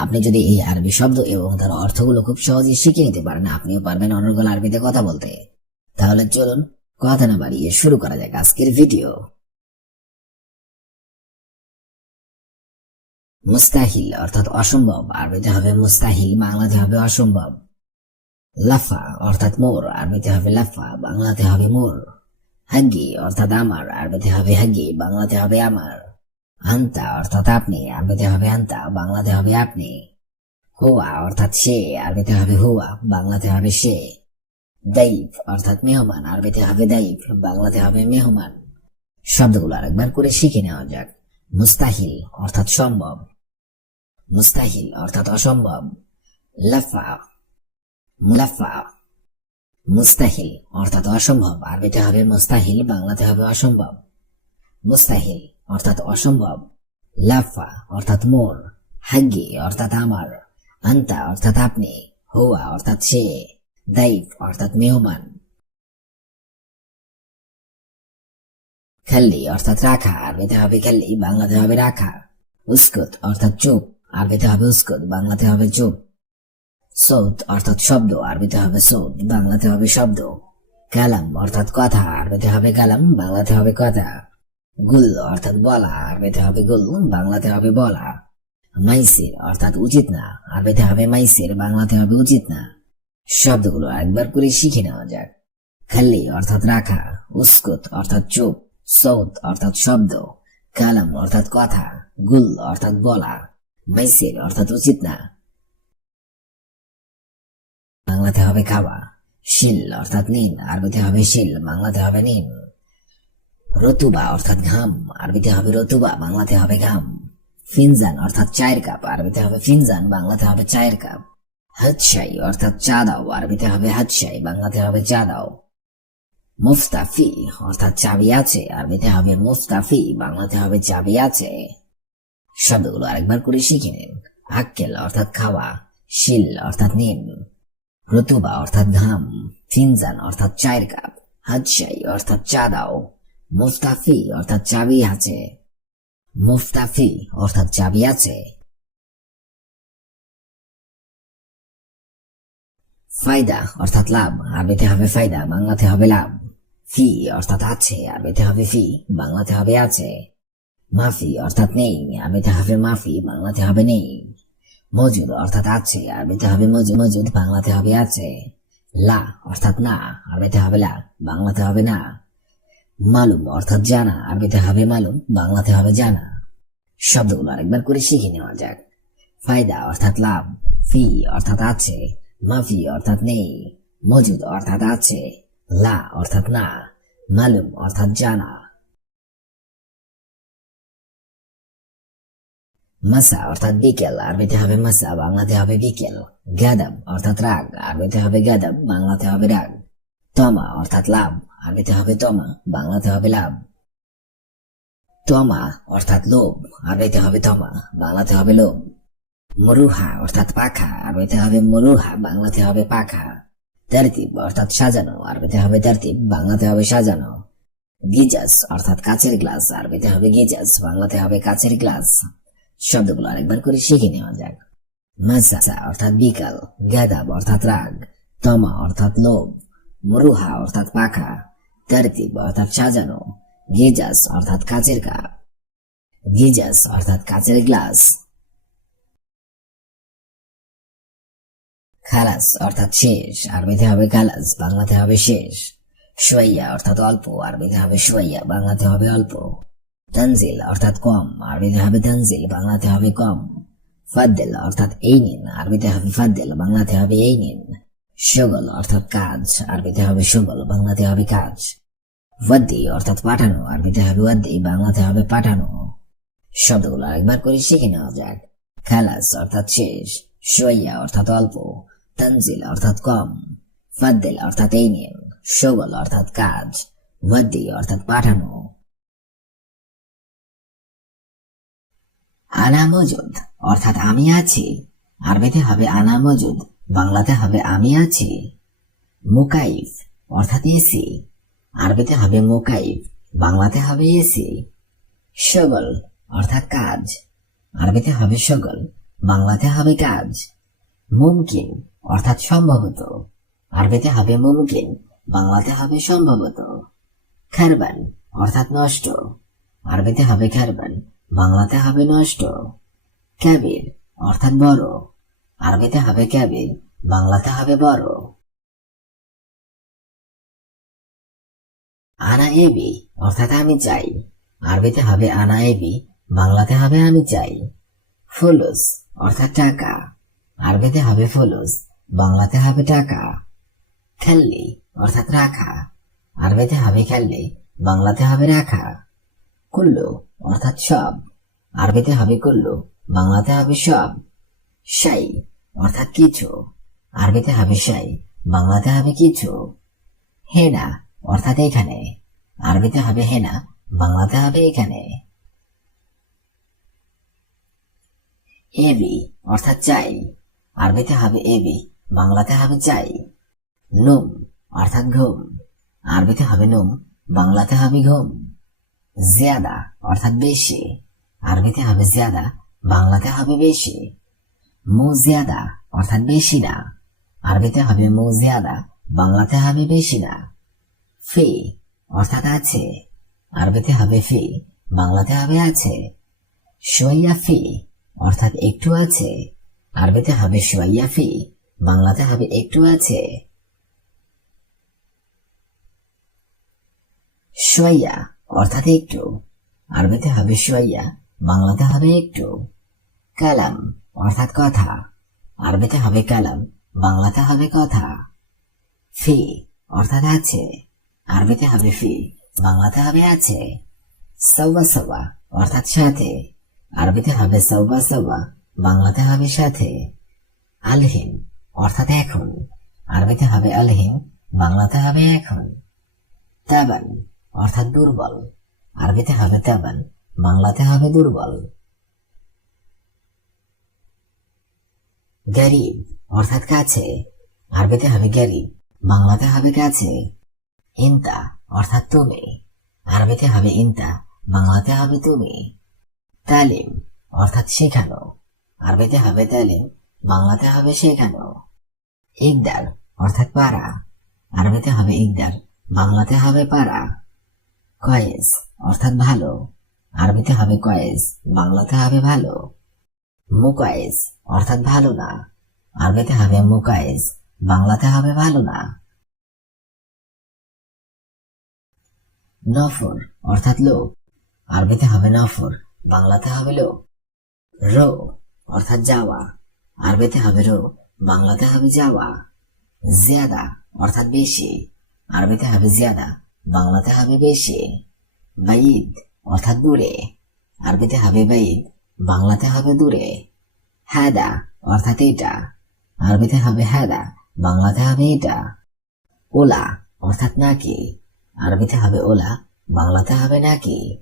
আপনি যদি এই আরবি শব্দ এবং তার অর্থগুলো খুব সহজে শিখে নিতে পারেন, আপনিও পারবেন অনর্গল আরবিতে কথা বলতে। তাহলে চলুন কথা না বাড়িয়ে শুরু করা যাক আজকের ভিডিও। মুস্তাহিল, অর্থাৎ অসম্ভব। আরবিতে হবে মুস্তাহিল, বাংলাতে হবে অসম্ভব। লাফা, অর্থাৎ মোর। আরবিতে হবে লাফা, বাংলাতে হবে মোর। হাগি অর্থাৎ আমার। আরবিতে হবে হাগি বাংলাতে হবে আমার। আন্তা, অর্থাৎ আপনি আরবিতে হবে আন্তা, বাংলাতে হবে আপনি। হুয়া, অর্থাৎ সে, আরবিতে হবে হুয়া, বাংলাতে হবে সে। দাইফ অর্থাৎ মেহমান, আরবিতে হবে দাইফ বাংলাতে হবে মেহমান। শব্দগুলো আরেকবার করে শিখে নেওয়া যাক। মুস্তাহিল, অর্থাৎ সম্ভব। মুস্তাহিল, অর্থাৎ অসম্ভব। লাফা, মুলাফা। মুস্তাহিল, অর্থাৎ অসম্ভব। আরবিতে হবে মুস্তাহিল, বাংলাতে হবে অসম্ভব। মুস্তাহিল অর্থাৎ অসম্ভব, লাফা, অর্থাৎ মোর হাগি অর্থাৎ আমার, আন্তা, অর্থাৎ আপনি, হুয়া, অর্থাৎ সে দাইফ অর্থাৎ মেহমান। খাল্লি, অর্থাৎ রাখা আরবিতে হবে খাল্লি, বাংলাতে হবে রাখা। উস্কুত, অর্থাৎ চুপ আরবিতে হবে উস্কুত, বাংলাতে হবে চুপ। সৌদ অর্থাৎ শব্দ আরবিতে হবে সৌদ বাংলাতে হবে শব্দ। কালাম, অর্থাৎ কথা আরবিতে হবে কালাম, বাংলাতে হবে কথা। গুল অর্থাৎ বলা আরবিতে হবে গুল, বাংলাতে হবে বলা। মাইসির অর্থাৎ উচিত না আরবিতে হবে মাইসির, বাংলাতে হবে উচিত না। শব্দগুলো একবার করে শিখে নেওয়া যাক। খাল্লি অর্থাৎ রাখা, উস্কুত অর্থাৎ চুপ সৌদ অর্থাৎ শব্দ, কালাম অর্থাৎ কথা, গুল অর্থাৎ বলা, মাইসির অর্থাৎ উচিত না। বাংলাতে হবে খাওয়া, শিল অর্থাৎ নিন আরবিতে হবে শিল, বাংলাতে হবে নিন রতুবা, অর্থাৎ ঘাম। আরবিতে হবে রতুবা, বাংলাতে হবে ঘাম। ফিনজান, অর্থাৎ চায়ের কাপ। আরবিতে হবে ফিনজান, বাংলাতে হবে চায়ের কাপ। হাতশাই, অর্থাৎ চা দাও। আরবিতে হবে হাতশাই, বাংলাতে হবে চা দাও। মুফতাফি, অর্থাৎ চাবি আছে। আরবিতে হবে মুফতাফি, বাংলাতে হবে চাবি আছে। শব্দগুলো আরেকবার করে শিখে নিন। আক্কেল, অর্থাৎ খাওয়া। শিল, অর্থাৎ নিন রতুবা, অর্থাৎ ঘাম। ফিনজান, অর্থাৎ চায়ের কাপ। হাতশাই, অর্থাৎ চা দাও। মুফতাফি অর্থাৎ চাবি আছে। মুফতাফি অর্থাৎ চাবি আছে। ফায়দা অর্থাৎ লাভ আরবিতে হবে ফায়দা, বাংলাতে হবে লাভ। ফি অর্থাৎ আছে আরবিতে হবে ফি, বাংলাতে হবে আছে। মাফি অর্থাৎ নেই আরবিতে হবে মাফি, বাংলাতে হবে নেই। মজুদ অর্থাৎ আছে আরবিতে হবে মজুদ মজুদ বাংলাতে হবে আছে। লা অর্থাৎ না আরবিতে হবে লা, বাংলাতে হবে না। মালুম, অর্থাৎ জানা। আরবিতে হবে মালুম, বাংলাতে হবে জানা। শব্দগুলো আরেকবার করে শিখে নেওয়া যাক। ফায়দা, অর্থাৎ লাভ। ফি, অর্থাৎ আছে। মাফি, অর্থাৎ নেই। মজুদ, অর্থাৎ আছে। লা, অর্থাৎ না। মালুম, অর্থাৎ জানা। মাসা, অর্থাৎ বিকেল। আরবিতে হবে মাসা, বাংলাতে হবে বিকেল। গাদাব, অর্থাৎ রাগ। আরবিতে হবে গাদাব, বাংলাতে হবে রাগ। তমা, অর্থাৎ লাভ। আরবিতে হবে তমা বাংলাতে হবে লাভ। তমা অর্থাৎ লোভ আরবিতে হবে তমা বাংলাতে হবে লোভ। মরুহা, অর্থাৎ পাখা আরবিতে হবে মরুহা, বাংলাতে হবে পাখা। তারতিব, অর্থাৎ সাজানো আরবিতে হবে তারতিব, বাংলাতে হবে সাজানো। গিজাস, অর্থাৎ কাচের গ্লাস আরবিতে হবে গিজাস, বাংলাতে হবে কাচের গ্লাস। শব্দগুলো আরেকবার করে শিখে নেওয়া যাক। মাসা অর্থাৎ বিকাল। গাদাব, অর্থাৎ রাগ। তমা, অর্থাৎ লোভ। মরুহা, অর্থাৎ পাখা। তারতিব অর্থাৎ সাজানো। গিজাস অর্থাৎ কাচের কাপ। গিজাস অর্থাৎ কাচের গ্লাস। খালাস অর্থাৎ শেষ। আরবিতে হবে খালাস, বাংলাতে হবে শেষ। সোয়াইয়া অর্থাৎ অল্প আরবিতে হবে সোয়াইয়া, বাংলাতে হবে অল্প। তানজিল অর্থাৎ কম আরবিতে হবে তানজিল, বাংলাতে হবে কম। ফাদ্দেল অর্থাৎ এই নিন আরবিতে হবে ফাদ্দেল, বাংলাতে হবে এই নিন। সুগল অর্থাৎ কাজ আরবিতে হবে সুগল, বাংলাতে হবে কাজ। ওয়াদ্দি, অর্থাৎ পাঠানো আরবিতে হবে ওয়াদ্দি, বাংলাতে হবে পাঠানো। শব্দগুলো আরেকবার করে শিখে নেওয়া যাক। খালাস, অর্থাৎ শেষ। সোয়া অর্থাৎ অল্প। তানজিল, অর্থাৎ কম। ফাদ্দেল, অর্থাৎ এই নিন সুগল অর্থাৎ কাজ। ওয়াদ্দি, অর্থাৎ পাঠানো। আনা মজুদ, অর্থাৎ আমি আছি। আরবিতে হবে আনা মজুদ, বাংলাতে হবে আমি আছি। মুকাইফ, অর্থাৎ এসি। আরবিতে হবে মুকাইফ বাংলাতে হবে এসি সগল, অর্থাৎ কাজ। আরবিতে হবে সগল, বাংলাতে হবে কাজ। মুমকিন, অর্থাৎ সম্ভবত। আরবিতে হবে মুমকিন, বাংলাতে হবে সম্ভবত। খারবান, অর্থাৎ নষ্ট। আরবিতে হবে খারবান, বাংলাতে হবে নষ্ট। ক্যাবির অর্থাৎ বড়। আরবিতে হবে ক্যাবির বাংলাতে হবে বড়। আনা এবি অর্থাৎ আমি চাই। আরবিতে হবে আনা এবি বাংলাতে হবে আমি চাই। ফুলুস, অর্থাৎ টাকা। আরবিতে হবে ফুলুস, বাংলাতে হবে টাকা। খেললি, অর্থাৎ রাখা। আরবিতে হবে খেললি, বাংলাতে হবে রাখা। কুল্লু, অর্থাৎ সব। আরবিতে হবে কুল্লু, বাংলাতে হবে সব। শাই, অর্থাৎ কিছু। আরবিতে হবে শাই, বাংলাতে হবে কিছু। হেনা অর্থাৎ এখানে আরবিতে হবে হেনা, বাংলাতে হবে এখানে। এবি, অর্থাৎ চাই আরবিতে হবে এবি, বাংলাতে হবে চাই নুম, অর্থাৎ ঘুম। আরবিতে হবে নুম, বাংলাতে হবে ঘুম। জিয়াদা, অর্থাৎ বেশি। আরবিতে হবে জিয়াদা, বাংলাতে হবে বেশি। মু জিয়াদা, অর্থাৎ বেশি না। আরবিতে হবে মু জিয়াদা, বাংলাতে হবে বেশি না। ফি, অর্থাৎ আছে। আরবিতে হবে ফি, বাংলাতে হবে আছে। সোয়া ফি, অর্থাৎ একটু আছে। আরবিতে হবে সোয়া ফি, বাংলাতে হবে একটু আছে। সোয়া অর্থাৎ একটু। আরবিতে হবে সোয়া বাংলাতে হবে একটু। কালাম, অর্থাৎ কথা। আরবিতে হবে কালাম, বাংলাতে হবে কথা। ফি, অর্থাৎ আছে। আরবিতে হবে ফি, বাংলাতে হবে আছে। সৌবা সৌবা অর্থাৎ সাথে। আরবিতে হবে সৌবা সৌবা বাংলাতে হবে সাথে। আলহিন, অর্থাৎ এখন। আরবিতে হবে আলহিন, বাংলাতে হবে এখন। তাবান, অর্থাৎ দুর্বল। আরবিতে হবে তাবান, বাংলাতে হবে দুর্বল। গরিব, অর্থাৎ কাছে। আরবিতে হবে গরিব, বাংলাতে হবে কাছে। ইন্তা, অর্থাৎ তুমি। আরবিতে হবে ইন্তা, বাংলাতে হবে তুমি। তালিম, অর্থাৎ শেখানো। আরবিতে হবে তালিম, বাংলাতে হবে শেখানো। ইকদার, অর্থাৎ পারা। আরবিতে হবে ইকদার, বাংলাতে হবে পারা। কয়েস অর্থাৎ ভালো। আরবিতে হবে কয়েস বাংলাতে হবে ভালো। মুকয়েস অর্থাৎ ভালো না। আরবিতে হবে মুকায়েস বাংলাতে হবে ভালো না। নফর, অর্থাৎ লোক। আরবিতে হবে নফর, বাংলাতে হবে লোক। রো, অর্থাৎ যাওয়া। আরবিতে হবে রো, বাংলাতে হবে যাওয়া। জিয়াদা, অর্থাৎ বেশি। আরবিতে হবে জিয়াদা, বাংলাতে হবে বেশি। বাইদ, অর্থাৎ দূরে। আরবিতে হবে বাইদ, বাংলাতে হবে দূরে। হ্যাদা, অর্থাৎ এটা আরবিতে হবে হ্যাদা, বাংলাতে হবে এটা ওলা, অর্থাৎ নাকি। আরবিতে হবে ওলা, বাংলাতে হবে নাকি?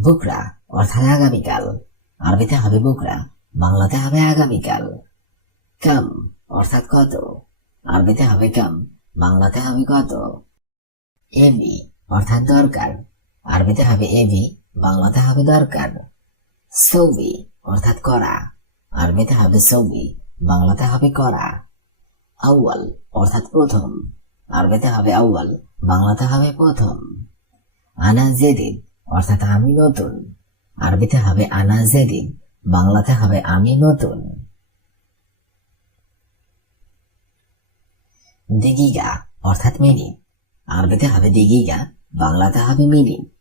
বুকরা, অর্থাৎ আগামীকাল। আরবিতে হবে বুকরা, বাংলাতে হবে আগামীকাল। কাম, অর্থাৎ কত? আরবিতে হবে কাম, বাংলাতে হবে কত? এবি, অর্থাৎ দরকার। আরবিতে হবে এবি, বাংলাতে হবে দরকার। সৌবি, অর্থাৎ করা। আরবিতে হবে সৌবি, বাংলাতে হবে করা। আউয়াল, অর্থাৎ প্রথম। আরবিতে হবে আউয়াল, বাংলাতে হবে প্রথম। আনা জেদিদ, অর্থাৎ আমি নতুন। আরবিতে হবে আনা জেদিদ, বাংলাতে হবে আমি নতুন। দিগিগা, অর্থাৎ মিনিট আরবিতে হবে দিগিগা, বাংলাতে হবে মিনিট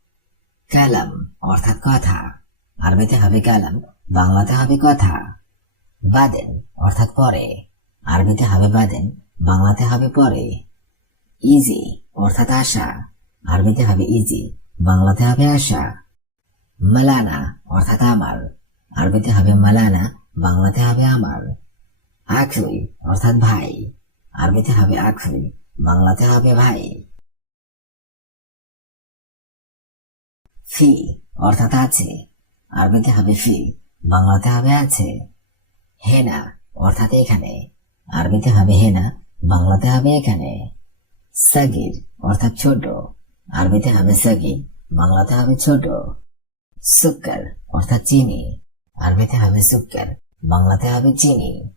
কালাম, অর্থাৎ কথা। আরবিতে হবে কালাম, বাংলাতে হবে কথা। বাদেন, অর্থাৎ পরে। আরবিতে হবে বাদেন, বাংলাতে হবে পরে। ইজি অর্থাৎ আশা। আরবিতে হবে ইজি বাংলাতে হবে আশা। মালানা, অর্থাৎ আমার। আরবিতে হবে মালানা, বাংলাতে হবে আমার। আখুই অর্থাৎ ভাই। আরবিতে হবে আখুই বাংলাতে হবে ভাই। ফি অর্থাৎ আছে। আরবিতে হবে ফি বাংলাতে হবে আছে। হেনা, অর্থাৎ এখানে। আরবিতে হবে হেনা বাংলাতে হবে এখানে। সাগির, অর্থাৎ ছোট। আরবিতে হবে সাগির, বাংলাতে হবে ছোট। সুক্কার, অর্থাৎ চিনি। আরবিতে হবে সুক্কার, বাংলাতে হবে চিনি।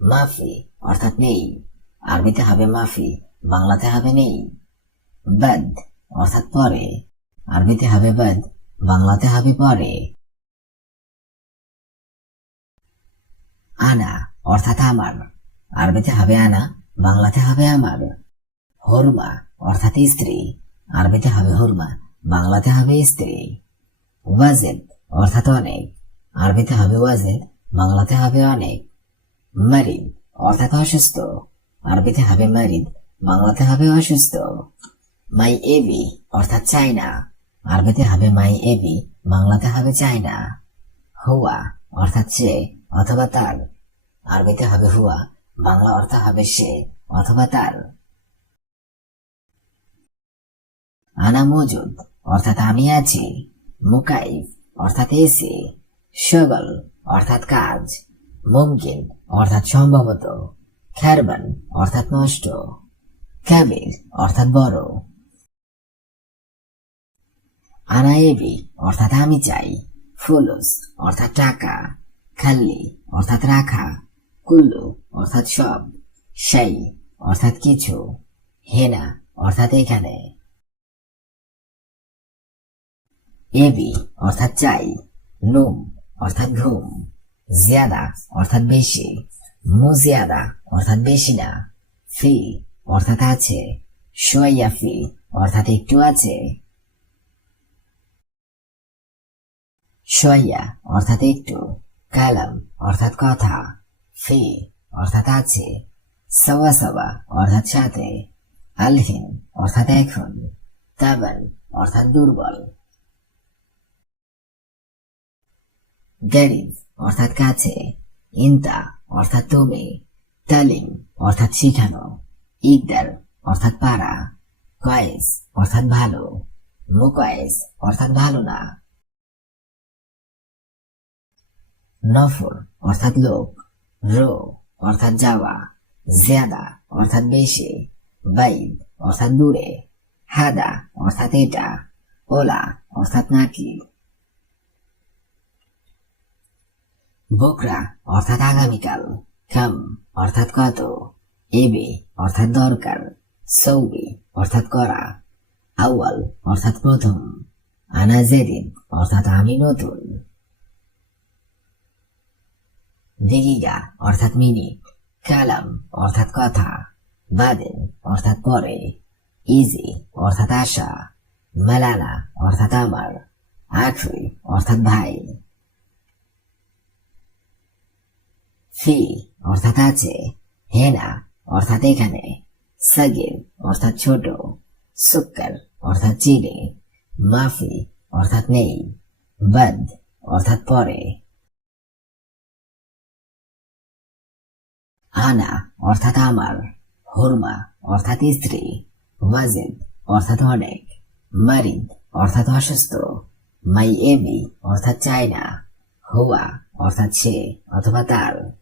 মাফি, অর্থাৎ নেই। আরবিতে হবে মাফি, বাংলাতে হবে নেই। বদ, অর্থাৎ পরে। আরবিতে হবে বদ, বাংলাতে হবে পরে। আনা, অর্থাৎ আমার। আরবিতে হবে আনা, বাংলাতে হবে আমার। হরমা, অর্থাৎ স্ত্রী। আরবিতে হবে হরমা, বাংলাতে হবে স্ত্রী। ওয়াজেদ, অর্থাৎ অনেক। আরবিতে হবে ওয়াজেদ, বাংলাতে হবে অনেক। মারিদ, অর্থাৎ অসুস্থ। আরবিতে হবে মারিদ, বাংলাতে হবে অসুস্থ। মাই এবি অর্থাৎ চাইনা আরবিতে হবে মাই এবি বাংলাতে হবে চাইনা হুয়া, অর্থাৎ সে, অথবা তার। আরবিতে হবে হুয়া বাংলা অর্থ হবে সে অথবা তার। আনা মজুদ, অর্থাৎ আমি আছি। মুকাইফ, অর্থাৎ এসি। শগল, অর্থাৎ কাজ। মুমকিন, অর্থাৎ সম্ভবত। খ্যারবান অর্থাৎ নষ্ট। ক্যাবির অর্থাৎ বড়। আনায়েবি অর্থাৎ আমি চাই। ফুলুস, অর্থাৎ টাকা। খাল্লি, অর্থাৎ রাখা। কুল্লু অর্থাৎ সব। সেই, অর্থাৎ কিছু। হেনা, অর্থাৎ এখানে। এবি, অর্থাৎ চাই। নুম, অর্থাৎ ঘুম। জিয়াদা, অর্থাৎ বেশি। মুজিয়াদা, অর্থাৎ বেশি না। ফি, অর্থাৎ আছে। সোয়াইয়া ফি, অর্থাৎ একটু আছে। সোয়াইয়া, অর্থাৎ একটু। কালাম, অর্থাৎ কথা। ফি অর্থাৎ আছে, সওয়া সওয়া, অর্থাৎ সাথে, আলহিন, অর্থাৎ এখন, তাবান, অর্থাৎ দুর্বল। গরিব, অর্থাৎ কাছে, ইন্তা, অর্থাৎ তুমি তালিম, অর্থাৎ শিখানো, ইকদার, অর্থাৎ পারা, কয়েস, অর্থাৎ ভালো মুকয়েস অর্থাৎ ভালো না। নফর, অর্থাৎ লোক রো, অর্থাৎ যাওয়া জিয়াদা, অর্থাৎ বেশি, বাইদ, অর্থাৎ দূরে, হাদা, অর্থাৎ এটা, ওলা, অর্থাৎ নাকি বোকরা, অর্থাৎ আগামীকাল। কাম অর্থাৎ কত। এবে, অর্থাৎ দরকার। সৌবি, অর্থাৎ করা। আউয়াল, অর্থাৎ প্রথম। আনা জেদিন অর্থাৎ আমি নতুন। দিগিগা, অর্থাৎ মিনিট কালাম, অর্থাৎ কথা, বাদেন, অর্থাৎ পরে, ইজি, অর্থাৎ আশা মেলানা অর্থাৎ আমার, আখরি, অর্থাৎ ভাই, ফি, অর্থাৎ আছে, হেনা, অর্থাৎ এখানে, সগির, অর্থাৎ ছোট, সুক্কর, অর্থাৎ চিনি, মাফি, অর্থাৎ নেই, বদ, অর্থাৎ পরে আনা অর্থাৎ আমার, হুরমা, অর্থাৎ স্ত্রী, ওয়াজিদ, অর্থাৎ অনেক, মারিদ, অর্থাৎ অসুস্থ মাই এবি অর্থাৎ চায়না, হুয়া, অর্থাৎ সে, অথবা তার।